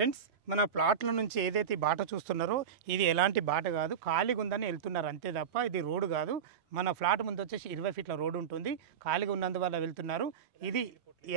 Friends మన ప్లాట్ల నుంచి ఏదైతే బాట చూస్తున్నారో ఇది ఎలాంటి బాట కాదు, ఖాళీగా ఉందని వెళ్తున్నారు అంతే తప్ప ఇది రోడ్డు కాదు. మన ఫ్లాట్ ముందు వచ్చేసి 20 ఫీట్ల రోడ్డు ఉంటుంది, ఖాళీగా ఉన్నందువల్ల వెళ్తున్నారు. ఇది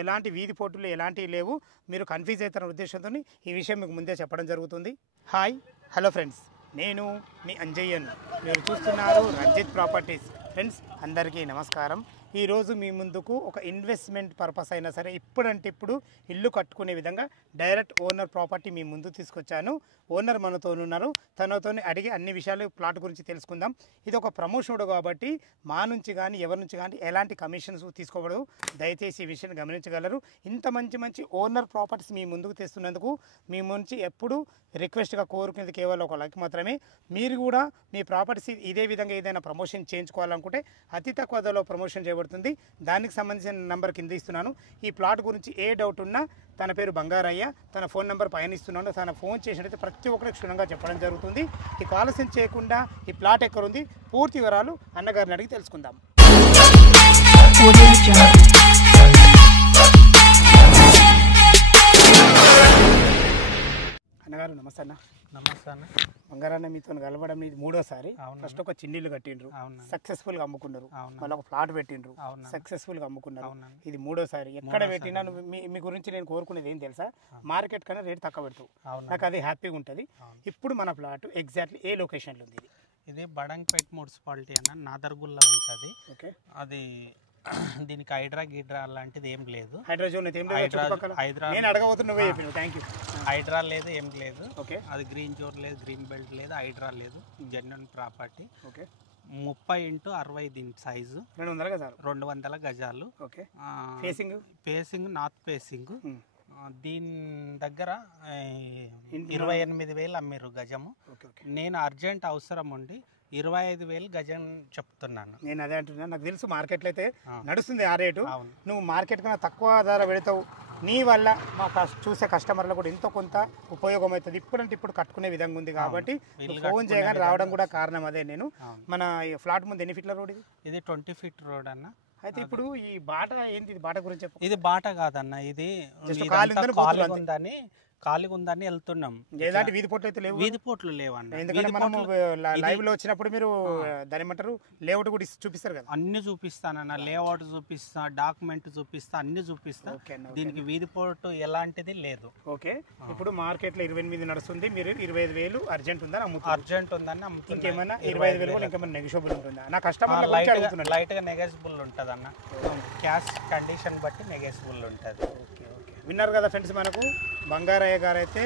ఎలాంటి వీధి పోటులు ఎలాంటివి లేవు, మీరు కన్ఫ్యూజ్ అవుతారన్న ఉద్దేశంతో ఈ విషయం మీకు ముందే చెప్పడం జరుగుతుంది. హాయ్ హలో ఫ్రెండ్స్, నేను మీ అంజయ్యన్, మీరు చూస్తున్నారు రంజిత్ ప్రాపర్టీస్. ఫ్రెండ్స్ అందరికీ నమస్కారం. ఈరోజు మీ ముందుకు ఒక ఇన్వెస్ట్మెంట్ పర్పస్ అయినా సరే ఇప్పుడంటే ఇప్పుడు ఇల్లు కట్టుకునే విధంగా డైరెక్ట్ ఓనర్ ప్రాపర్టీ మీ ముందు తీసుకొచ్చాను. ఓనర్ మనతో ఉన్నారు, తనతో అడిగి అన్ని విషయాలు ప్లాట్ గురించి తెలుసుకుందాం. ఇది ఒక ప్రమోషన్ కాబట్టి మా నుంచి కానీ ఎవరి నుంచి కానీ ఎలాంటి కమిషన్స్ తీసుకోబడవు, దయచేసి ఈ విషయాన్ని గమనించగలరు. ఇంత మంచి ఓనర్ ప్రాపర్టీస్ మీ ముందుకు తెస్తున్నందుకు మీ నుంచి ఎప్పుడు రిక్వెస్ట్గా కోరుకునేది కేవలం ఒక లైక్ మాత్రమే. మీరు కూడా మీ ప్రాపర్టీస్ ఇదే విధంగా ఏదైనా ప్రమోషన్ చేయించుకోవాలనుకుంటే అతి తక్కువ ధరలో ప్రమోషన్ చేయబడుతుంది. దానికి సంబంధించిన నెంబర్ కింద ఇస్తున్నాను. ఈ ప్లాట్ గురించి ఏ డౌట్ ఉన్నా తన పేరు బంగారయ్య, తన ఫోన్ నెంబర్ పైన ఇస్తున్నాను. తన ఫోన్ చేసినట్లయితే ప్రతి ఒక్కరికి క్షుణ్ణంగా చెప్పడం జరుగుతుంది. ఈ ఆలస్యం చేయకుండా ఈ ప్లాట్ ఎక్కడ ఉంది పూర్తి వివరాలు అన్నగారిని అడిగి తెలుసుకుందాం. అన్నగారు నమస్తే అన్న. నమస్తే అన్న. బంగారన్న మీతో కలవడం ఇది మూడోసారి. ఫస్ట్ ఒక చిన్నీళ్ళు కట్టిండ్రు, సక్సెస్ఫుల్ గా అమ్ముకున్నారు. మళ్ళీ ఒక ఫ్లాట్ పెట్టిండ్రు, సక్సెస్ఫుల్ గా అమ్ముకున్నారు. ఇది మూడోసారి. ఎక్కడ పెట్టినా మీ గురించి నేను కోరుకునేది ఏం తెలుసా, మార్కెట్ కన్నా రేట్ తక్కువ పెడతావు, నాకు అది హ్యాపీగా ఉంటుంది. ఇప్పుడు మన ఫ్లాట్ ఎగ్జాక్ట్లీ ఏ లొకేషన్ లో ఉంది? ఇది బడంగపేట్ మున్సిపాలిటీ అన్న, నాదర్గుల్లో ఉంటుంది. ఓకే, అది దీనికి హైడ్రా గిడ్రా లాంటిది ఏం లేదు. హైడ్రా లేదు, ఏం లేదు. ఓకే, అది గ్రీన్ జోన్ లేదు, గ్రీన్ బెల్ట్ లేదు, హైడ్రా లేదు. Genuine property. ఓకే, 30x60 దీని సైజు 200 గజాలు. Okay, facing north facing. దీని దగ్గర 28,000 అమ్మిర్రు గజము. నేను అర్జెంట్ అవసరం ఉండి 25,000 గజం చెప్తున్నాను. నేను అదే అంటున్నా, నాకు తెలుసు మార్కెట్లో అయితే నడుస్తుంది ఆ రేటు. నువ్వు మార్కెట్ కన్నా తక్కువ ధర పెడతావు, నీ వల్ల మా చూసే కస్టమర్లకు కూడా ఎంతో కొంత ఉపయోగం అవుతుంది. ఇప్పుడంటే ఇప్పుడు కట్టుకునే విధంగా ఉంది కాబట్టి ఫోన్ చేయగానే రావడం కూడా కారణం అదే. నేను మన ఫ్లాట్ ముందు ఎన్ని ఫీట్ల రోడ్? ఇది 20 ఫీట్ రోడ్ అన్న. అయితే ఇప్పుడు ఈ బాట ఏంటి, ఇది బాట గురించి చెప్పు. ఇది బాట కాదన్న, ఇది ఖాళీగా ఉందని వెళ్తున్నాం. ఎలాంటి వీధి పోట్లు అయితే లేవు? వీధి పోట్లు లేవన్న. ఎందుకంటే మనం లైవ్ లో వచ్చినప్పుడు మీరు దాని ఏమంటారు లేఅవుట్ కూడా చూపిస్తారు కదా. అన్ని చూపిస్తానన్న, లేఅవుట్ చూపిస్తా, డాక్యుమెంట్ చూపిస్తా, అన్ని చూపిస్తా. దీనికి వీధి పోటు ఎలాంటిది లేదు. ఓకే, ఇప్పుడు మార్కెట్ లో 28 నడుస్తుంది, మీరు 25,000 అర్జెంట్ ఉందని అమ్ముతారు. అర్జెంట్ ఉందని అమ్ముతారు. ఇంకేమన్నా 25,000 కూడా ఇంకేమైనా నెగోషియబుల్ ఉంటుందా? నా కస్టమర్ లైట్ గా నెగోషియబుల్ ఉంటుంది అన్న, క్యాష్ కండిషన్ బట్టి నెగోషియబుల్ ఉంటుంది. విన్నారు కదా ఫ్రెండ్స్, మనకు బంగారయ్య గారు అయితే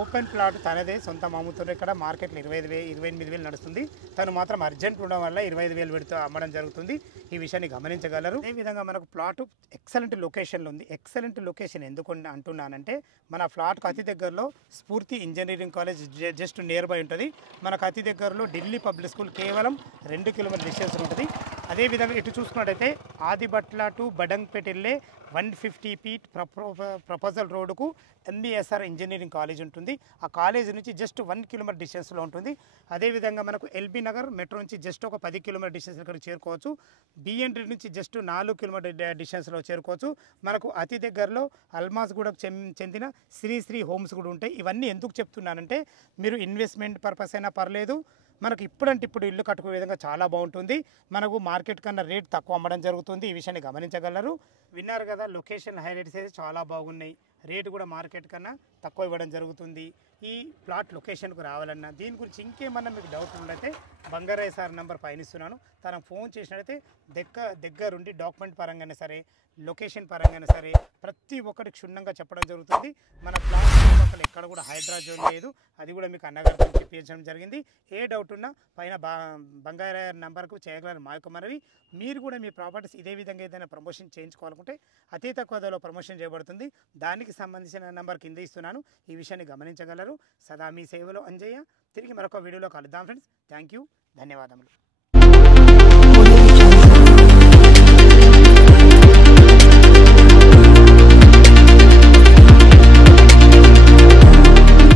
ఓపెన్ ప్లాట్ తనదే సొంతం అమ్ముతున్నారు. ఇక్కడ మార్కెట్లో 28,000 నడుస్తుంది. తను మాత్రం అర్జెంట్ ఉండడం వల్ల 25,000 పెడుతూ అమ్మడం జరుగుతుంది. ఈ విషయాన్ని గమనించగలరు. అదేవిధంగా మనకు ప్లాట్ ఎక్సలెంట్ లొకేషన్లో ఉంది. ఎక్సలెంట్ లొకేషన్ ఎందుకు అంటున్నానంటే, మన ఫ్లాట్కు అతి దగ్గరలో స్ఫూర్తి engineering college just near by ఉంటుంది. మనకు అతి దగ్గరలో ఢిల్లీ పబ్లిక్ స్కూల్ కేవలం 2 కిలోమీటర్ డిస్టెన్స్ ఉంటుంది. అదేవిధంగా ఇటు చూసుకున్నట్టయితే ఆదిబట్ల టు బడంగపేట వెళ్ళే 150 ఫీట్ ప్రపోజల్ రోడ్డుకు ఎంబీఎస్ఆర్ ఇంజనీరింగ్ కాలేజ్ ఉంటుంది. ఆ కాలేజ్ నుంచి జస్ట్ 1 కిలోమీటర్ డిస్టెన్స్లో ఉంటుంది. అదేవిధంగా మనకు ఎల్బీ నగర్ మెట్రో నుంచి జస్ట్ ఒక 10 కిలోమీటర్ డిస్టెన్స్ ఇక్కడికి చేరుకోవచ్చు. బిఎన్ నుంచి జస్ట్ 4 కిలోమీటర్ డిస్టెన్స్లో చేరుకోవచ్చు. మనకు అతి దగ్గరలో అల్మాజ్గూడకు చెందిన శ్రీ హోమ్స్ కూడా ఉంటాయి. ఇవన్నీ ఎందుకు చెప్తున్నానంటే, మీరు ఇన్వెస్ట్మెంట్ పర్పస్ అయినా పర్లేదు, మనకు ఇప్పుడంటే ఇప్పుడు ఇల్లు కట్టుకునే విధంగా చాలా బాగుంటుంది. మనకు మార్కెట్ కన్నా రేట్ తక్కువ అమ్మడం జరుగుతుంది. ఈ విషయాన్ని గమనించగలరు. విన్నారు కదా, లొకేషన్ హైలైట్స్ అయితే చాలా బాగున్నాయి. రేటు కూడా మార్కెట్ కన్నా తక్కువ ఇవ్వడం జరుగుతుంది. ఈ ప్లాట్ లొకేషన్కు రావాలన్నా దీని గురించి ఇంకేమన్నా మీకు డౌట్ ఉండైతే బంగారయ్య సార్ నెంబర్ పైన ఇస్తున్నాను. తన ఫోన్ చేసినట్టయితే దగ్గరుండి డాక్యుమెంట్ పరంగానే సరే, లొకేషన్ పరంగానే సరే ప్రతి ఒక్కటి క్షుణ్ణంగా చెప్పడం జరుగుతుంది. మన ప్లాట్ పక్కన ఎక్కడ కూడా హైడ్రా జోన్ లేదు, అది కూడా మీకు అన్నగారితో చెప్పించడం జరిగింది. ఏ డౌట్ ఉన్నా పైన బంగారయ్య నెంబర్కు చేయగలరు మా యొక్క మనవి. మీరు కూడా మీ ప్రాపర్టీస్ ఇదే విధంగా ఏదైనా ప్రమోషన్ చేయించుకోవాలనుకుంటే అతి తక్కువ ధరలో ప్రమోషన్ చేయబడుతుంది. దానికి సంబంధించిన నెంబర్ కింద ఇస్తున్నాను. ఈ విషయాన్ని గమనించగలరు. సదా మీ సేవలో అంజయ్య. తిరిగి మరొక వీడియోలో కలుద్దాం ఫ్రెండ్స్. థ్యాంక్ యూ, ధన్యవాదములు.